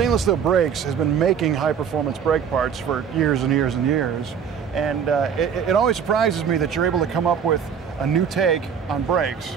Stainless steel brakes has been making high-performance brake parts for years and years and years, and it always surprises me that you're able to come up with a new take on brakes.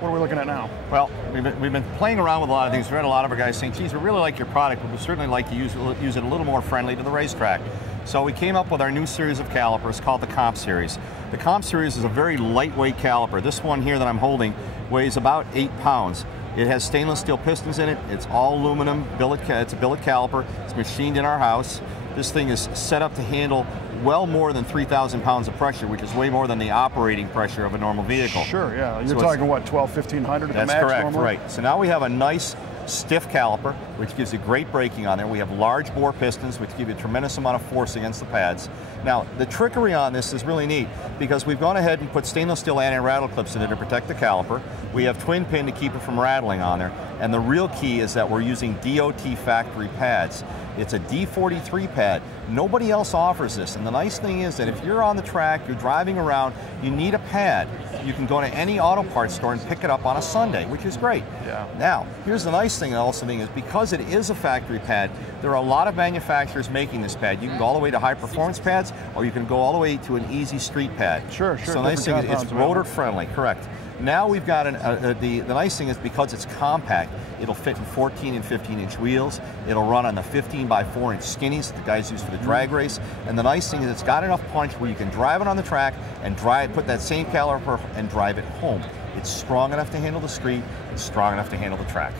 What are we looking at now? Well, we've been playing around with a lot of things. We've had a lot of our guys saying, geez, we really like your product, but we certainly like to use it a little more friendly to the racetrack. So we came up with our new series of calipers called the Comp Series. The Comp Series is a very lightweight caliper. This one here that I'm holding weighs about 8 pounds. It has stainless steel pistons in it. It's all aluminum, it's a billet caliper. It's machined in our house. This thing is set up to handle well more than 3,000 pounds of pressure, which is way more than the operating pressure of a normal vehicle. Sure, yeah. You're talking, what, 1,500 at the max? That's correct, normally? right. So now we have a nice stiff caliper, which gives you great braking on there. We have large bore pistons, which give you a tremendous amount of force against the pads. Now, the trickery on this is really neat, because we've gone ahead and put stainless steel anti-rattle clips in it to protect the caliper. We have twin pin to keep it from rattling on there. And the real key is that we're using DOT factory pads. It's a D43 pad. Nobody else offers this. And the nice thing is that if you're on the track, you're driving around, you need a pad. You can go to any auto parts store and pick it up on a Sunday, which is great. Yeah. Now, here's the nice thing also is because it is a factory pad, there are a lot of manufacturers making this pad. You can go all the way to high performance pads, or you can go all the way to an easy street pad. Sure, sure. So the nice thing is it's rotor friendly, correct. Now we've got the nice thing is because it's compact, it'll fit in 14 and 15-inch wheels. It'll run on the 15x4-inch skinnies that the guys use for the drag race. And the nice thing is it's got enough punch where you can drive it on the track and put that same caliper and drive it home. It's strong enough to handle the street. It's strong enough to handle the track.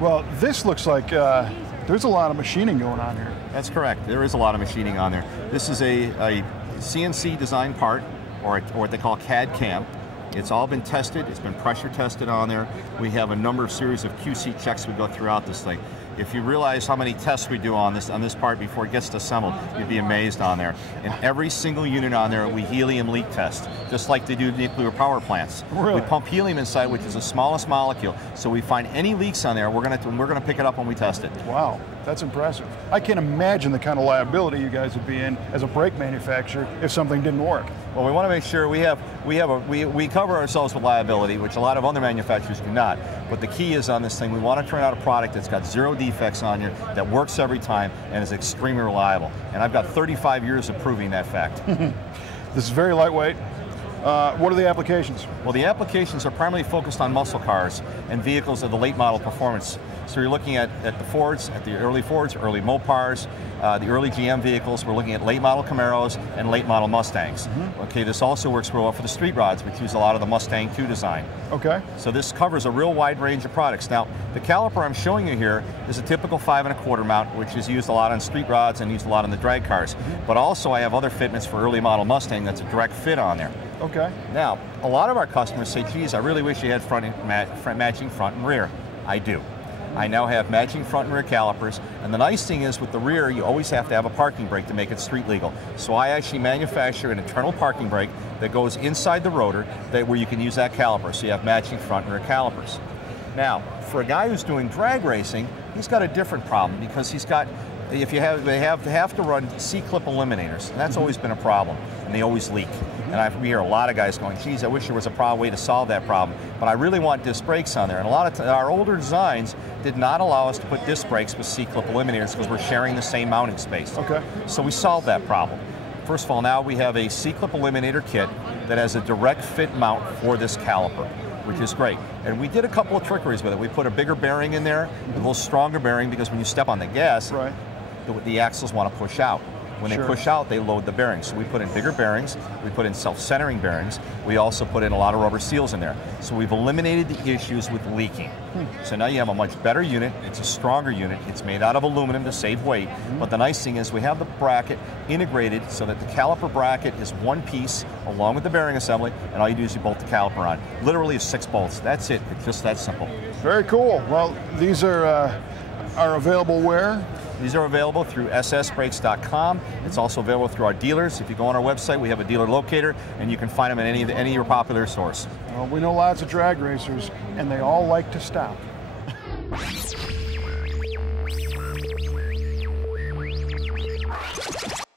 Well, this looks like there's a lot of machining going on here. That's correct. There is a lot of machining on there. This is a CNC design part, or what they call CAD cam. It's all been tested. It's been pressure tested on there. We have a number of series of QC checks we go throughout this thing. If you realize how many tests we do on this part before it gets assembled, you'd be amazed on there. In every single unit on there, we helium leak test, just like they do nuclear power plants. Really? We pump helium inside, which is the smallest molecule. So we find any leaks on there, we're gonna pick it up when we test it. Wow, that's impressive. I can't imagine the kind of liability you guys would be in as a brake manufacturer if something didn't work. Well, we want to make sure we cover ourselves with liability, which a lot of other manufacturers do not. But the key is on this thing, we want to turn out a product that's got zero defects on here, that works every time, and is extremely reliable. And I've got 35 years of proving that fact. This is very lightweight. What are the applications? Well, the applications are primarily focused on muscle cars and vehicles of the late model performance. So you're looking at the Fords, at the early Fords, early Mopars, the early GM vehicles. We're looking at late model Camaros and late model Mustangs. Okay, this also works real well for the street rods, which use a lot of the Mustang 2 design. Okay. So this covers a real wide range of products. Now, the caliper I'm showing you here is a typical 5 1/4 mount, which is used a lot on street rods and used a lot on the drag cars. But also I have other fitments for early model Mustang that's a direct fit on there. Okay. Now, a lot of our customers say, geez, I really wish you had matching front and rear. I do. I now have matching front and rear calipers, and the nice thing is with the rear, you always have to have a parking brake to make it street legal. So I actually manufacture an internal parking brake that goes inside the rotor where you can use that caliper, so you have matching front and rear calipers. Now, for a guy who's doing drag racing, he's got a different problem because they have to run C-clip eliminators, and that's always been a problem, and they always leak. And we hear a lot of guys going, geez, I wish there was a way to solve that problem, but I really want disc brakes on there. And a lot of our older designs did not allow us to put disc brakes with C-clip eliminators because we're sharing the same mounting space. Okay. So we solved that problem. First of all, now we have a C-clip eliminator kit that has a direct fit mount for this caliper, which is great. And we did a couple of trickeries with it. We put a bigger bearing in there, a little stronger bearing, because when you step on the gas, right, the axles want to push out. When they push out, they load the bearings. So we put in bigger bearings, we put in self-centering bearings, we also put in a lot of rubber seals in there. So we've eliminated the issues with leaking. So now you have a much better unit, it's a stronger unit, it's made out of aluminum to save weight, but the nice thing is we have the bracket integrated so that the caliper bracket is one piece along with the bearing assembly, and all you do is you bolt the caliper on. Literally 6 bolts, that's it, it's just that simple. Very cool. Well, these are available where? These are available through ssbrakes.com. It's also available through our dealers. If you go on our website, we have a dealer locator, and you can find them at any of your popular stores. Well, we know lots of drag racers, and they all like to stop.